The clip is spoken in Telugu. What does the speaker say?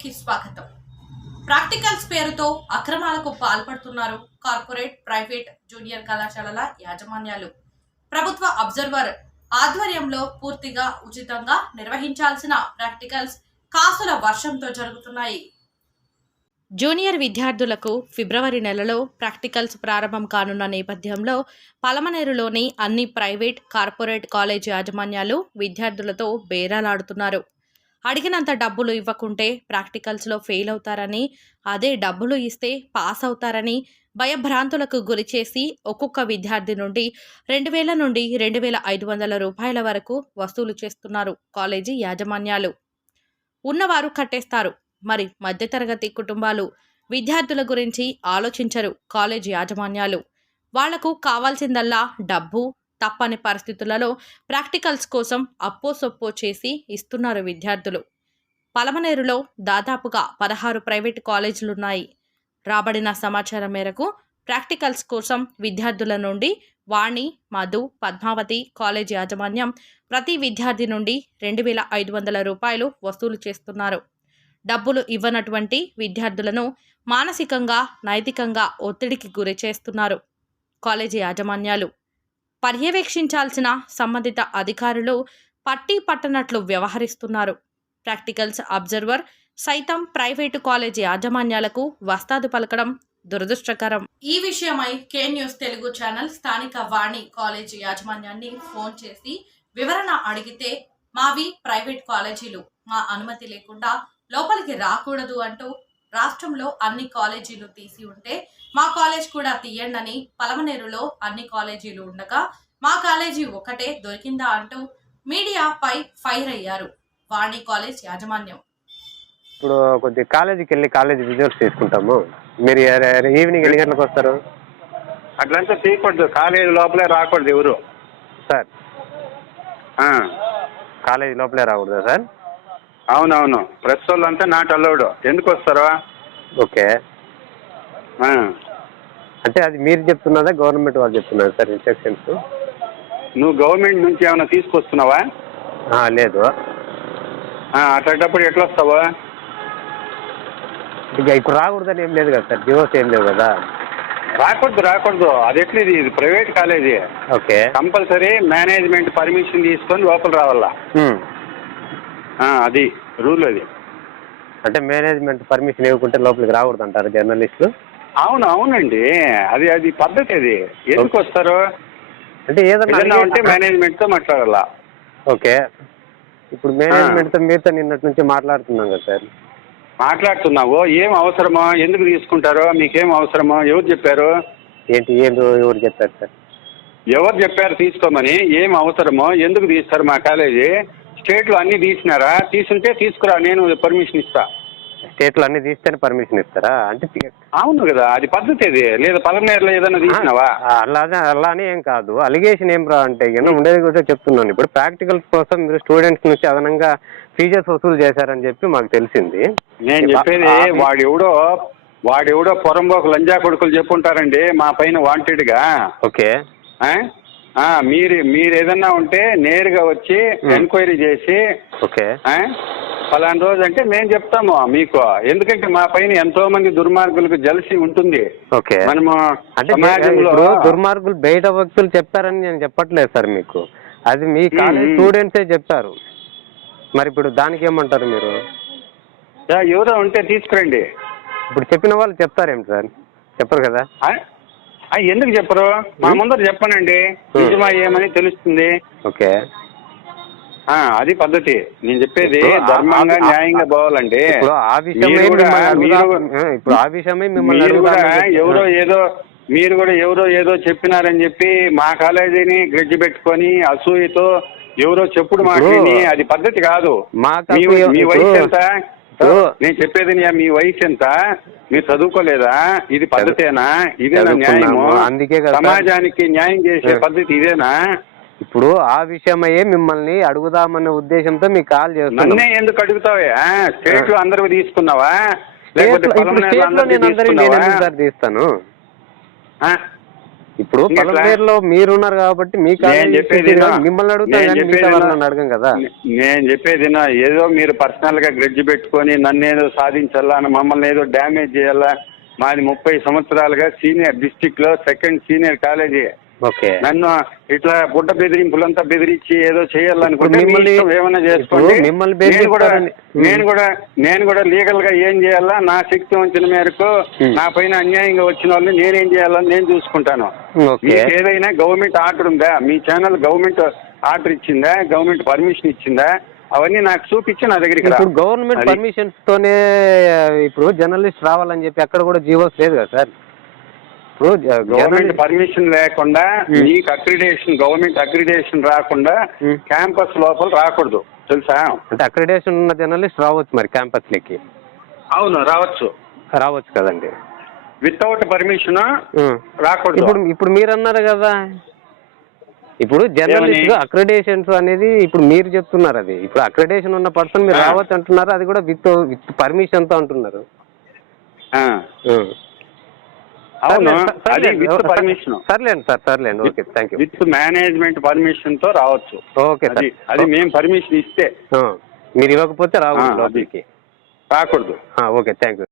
కి స్వాగతం ప్రాక్టికల్స్ పేరుతో అక్రమాలకు పాల్పడుతున్నారు కార్పొరేట్ ప్రైవేట్ జూనియర్ కళాశాలల యాజమాన్యాలు ప్రభుత్వ అబ్జర్వర్ ఆధ్వర్యంలో పూర్తిగా ఉచితంగా నిర్వహించాల్సిన ప్రాక్టికల్స్ కాసుల వర్షంతో జరుగుతున్నాయి జూనియర్ విద్యార్థులకు ఫిబ్రవరి నెలలో ప్రాక్టికల్స్ ప్రారంభం కానున్న నేపథ్యంలో పలమనేరులోని అన్ని ప్రైవేట్ కార్పొరేట్ కాలేజ్ యాజమాన్యాలు విద్యార్థులతో బేరాలాడుతున్నారు అడిగినంత డబ్బులు ఇవ్వకుంటే ప్రాక్టికల్స్లో ఫెయిల్ అవుతారని అదే డబ్బులు ఇస్తే పాస్ అవుతారని భయభ్రాంతులకు గురి చేసి ఒక్కొక్క విద్యార్థి నుండి రెండు వేల నుండి రెండు వేల ఐదు వందల రూపాయల వరకు వసూలు చేస్తున్నారు కాలేజీ యాజమాన్యాలు ఉన్నవారు కట్టేస్తారు మరి మధ్యతరగతి కుటుంబాలు విద్యార్థుల గురించి ఆలోచించరు కాలేజీ యాజమాన్యాలు వాళ్లకు కావాల్సిందల్లా డబ్బు తప్పని పరిస్థితులలో ప్రాక్టికల్స్ కోసం అప్పో చేసి ఇస్తున్నారు విద్యార్థులు పలమనేరులో దాదాపుగా పదహారు ప్రైవేటు కాలేజీలున్నాయి రాబడిన సమాచారం మేరకు ప్రాక్టికల్స్ కోసం విద్యార్థుల నుండి వాణి మధు పద్మావతి కాలేజీ యాజమాన్యం ప్రతి విద్యార్థి నుండి రెండు వేల ఐదు వందల రూపాయలు వసూలు చేస్తున్నారు డబ్బులు ఇవ్వనటువంటి విద్యార్థులను మానసికంగా నైతికంగా ఒత్తిడికి గురి చేస్తున్నారు కాలేజీ యాజమాన్యాలు పర్యవేక్షించాల్సిన సంబంధిత అధికారులు పట్టి పట్టనట్లు వ్యవహరిస్తున్నారు ప్రాక్టికల్స్ అబ్జర్వర్ సైతం ప్రైవేటు కాలేజీ యాజమాన్యాలకు వస్తాది పలకడం దురదృష్టకరం ఈ విషయమై కే న్యూస్ తెలుగు ఛానల్ స్థానిక వాణి కాలేజీ యాజమాన్యాన్ని ఫోన్ చేసి వివరణ అడిగితే మావి ప్రైవేట్ కాలేజీలు మా అనుమతి లేకుండా లోపలికి రాకూడదు అంటూ రాష్ట్రంలో అన్ని కాలేజీలు తీసి ఉంటే మా కాలేజ్ కూడా తీయండి అని అన్ని కాలేజీలు ఉండగా మా కాలేజీ ఒకటే దొరికిందా అంటూ మీడియాపై ఫైర్ అయ్యారు వాణి కాలేజ్ యాజమాన్యం ఇప్పుడు కొద్ది కాలేజీకి వెళ్ళి కాలేజీ విజిట్ తీసుకుంటాము మీరు ఈవినింగ్ ఎన్ని గంటలకు వస్తారు అట్లంతా తీయకూడదు కాలేజీ లోపలే రాకూడదు ఎవరు సార్ కాలేజీ లోపలే రాకూడదా సార్ అవునవును ప్రెస్ వాళ్ళు అంతా నాట్ అలౌడ్ ఎందుకు వస్తారా ఓకే అంటే అది మీరు చెప్తున్నదా గవర్నమెంట్ వాళ్ళు చెప్తున్నారు సార్ ఇన్స్ట్రక్షన్స్ నువ్వు గవర్నమెంట్ నుంచి ఏమైనా తీసుకొస్తున్నావా లేదు అట్టేటప్పుడు ఎట్లా వస్తావా ఇక ఇప్పుడు రాకూడదని ఏం లేదు కదా సార్ డివోర్స్ ఏం లేదు కదా రాకూడదు రాకూడదు అది ఎట్ల ఇది private college okay compulsory management permission తీసుకొని లోపల రావాలా అది రూల్ అది అంటే మేనేజ్మెంట్ పర్మిషన్ ఇవ్వకుంటే లోపలికి రాకూడదు అంటారు జర్నలిస్ట్ అవును అవునండి అది అది పద్ధతి అది ఎందుకు వస్తారు అంటే ఏదైనా అంటే మేనేజ్మెంట్ తో మాట్లాడాలా ఓకే ఇప్పుడు మేనేజ్మెంట్ తో మీతో నిన్నటి నుంచి మాట్లాడుతున్నాం కదా సార్ మాట్లాడుతున్నావు ఏం అవసరమా ఎందుకు తీసుకుంటారో మీకేం అవసరమా ఎవరు చెప్పారు ఏంటి ఏందో ఎవరు చెప్పారు సార్ ఎవరు చెప్పారు తీసుకోమని ఏం అవసరమో ఎందుకు తీస్తారు మా కాలేజీ స్టేట్ లో అన్ని తీసినారా తీసుంటే తీసుకురా నేను పర్మిషన్ ఇస్తా స్టేట్ లో అన్ని తీస్తేనే పర్మిషన్ ఇస్తారా అంటే అవును కదా అది పద్ధతి ఇది లేదా పల్లెనేరులో ఏదైనా తీసినావా అలానే అలానే ఏం కాదు అలిగేషన్ ఏం రా అంటే ఏమో ఉండేది కూడా చెప్తున్నాను ఇప్పుడు ప్రాక్టికల్ కోసం మీరు స్టూడెంట్స్ నుంచి అదనంగా ఫీజర్స్ వసూలు చేశారని చెప్పి మాకు తెలిసింది నేను చెప్పేది వాడు ఎవడో వాడు ఎవడో పొరంబోకు లంజా కొడుకులు చెప్పుంటారండి మా పైన వాంటెడ్ గా ఓకే మీరు మీరు ఏదన్నా ఉంటే నేరుగా వచ్చి ఎంక్వైరీ చేసి ఓకే పలానా రోజు అంటే మేము చెప్తాము మీకు ఎందుకంటే మా పైన ఎంతో మంది దుర్మార్గులకు జలసి ఉంటుంది మనము సమాజంలో దుర్మార్గులు బయట వ్యక్తులు చెప్పారని నేను చెప్పట్లేదు సార్ మీకు అది మీ స్టూడెంట్సే చెప్పారు మరి ఇప్పుడు దానికి ఏమంటారు మీరు ఎవరో ఉంటే తీసుకురండి ఇప్పుడు చెప్పిన వాళ్ళు చెప్తారేమి సార్ చెప్పరు కదా ఎందుకు చెప్పరు మా ముందర చెప్పానండి నిజమా ఏమని తెలుస్తుంది ఓకే అది పద్ధతి నేను చెప్పేది ధర్మంగా న్యాయంగా పోవాలండి ఎవరో ఏదో మీరు కూడా ఎవరో ఏదో చెప్పినారని చెప్పి మా కాలేజీని గడ్జి పెట్టుకొని అసూయతో ఎవరో చెప్పుడు మాట అది పద్ధతి కాదు మీ వయసు ఎంత నేను చెప్పేది మీ వయసు ఎంత మీరు చదువుకోలేదా ఇది పద్ధతేనా ఇదేనా న్యాయము అందుకే సమాజానికి న్యాయం చేసే పద్ధతి ఇదేనా ఇప్పుడు ఆ విషయమయ్యే మిమ్మల్ని అడుగుదామనే ఉద్దేశంతో మీకు కాల్ చేస్తున్నాను నన్నే ఎందుకు అడుగుతావే స్టేట్ లో తీసుకున్నావా లేకపోతే తీస్తాను ఇప్పుడు మీరు మీరున్నారు కాబట్టి మిమ్మల్ని అడుగుతాను అడగం కదా నేను చెప్పేది ఏదో మీరు పర్సనల్ గా గ్రెడ్జ్ పెట్టుకొని నన్ను ఏదో సాధించాలా మమ్మల్ని ఏదో డ్యామేజ్ చేయాలా మాది ముప్పై సంవత్సరాలుగా సీనియర్ డిస్టిక్ లో సెకండ్ సీనియర్ కాలేజీ నన్ను ఇట్లా బుడ్డ బెదిరింపులంతా బెదిరించి ఏదో నేను నేను కూడా కూడా లీగల్ గా ఏం చేయాలా నా శక్తి వంచిన మేరకు నా పైన అన్యాయంగా వచ్చిన వాళ్ళని నేనేం చేయాలని నేను చూసుకుంటాను ఏదైనా గవర్నమెంట్ ఆర్డర్ ఉందా మీ ఛానల్ గవర్నమెంట్ ఆర్డర్ ఇచ్చిందా గవర్నమెంట్ పర్మిషన్ ఇచ్చిందా అవన్నీ నాకు చూపించి నా దగ్గరికి గవర్నమెంట్ పర్మిషన్ తోనే ఇప్పుడు జర్నలిస్ట్ రావాలని చెప్పి అక్కడ కూడా జీవోస్ లేదు కదా సార్ ఇప్పుడు గవర్నమెంట్ పర్మిషన్ లేకుండా మీకు అక్రిడేషన్ గవర్నమెంట్ అక్రిడేషన్ రాకుండా క్యాంపస్ లోపల రాకూడదు తెలుసా అంటే అక్రిడేషన్ ఉన్న జర్నలిస్ట్ రావచ్చు మరి క్యాంపస్ లెక్కి అవును రావచ్చు రావచ్చు కదండి వితౌట్ పర్మిషన్ రాకూడదు ఇప్పుడు ఇప్పుడు మీరు అన్నారు కదా ఇప్పుడు జర్నలిస్ట్ అక్రిడేషన్స్ అనేది ఇప్పుడు మీరు చెప్తున్నారు అది ఇప్పుడు అక్రెడేషన్ ఉన్న పర్సన్ మీరు రావచ్చు అంటున్నారు అది కూడా విత్ విత్ పర్మిషన్ తో అంటున్నారు పర్మిషన్ సర్లేండి సార్ సర్లేండి okay thank you with management permission తో రావచ్చు ఓకే సార్ అది మేము పర్మిషన్ ఇస్తే మీరు ఇవ్వకపోతే రావచ్చు రాకూడదు ఓకే థ్యాంక్ యూ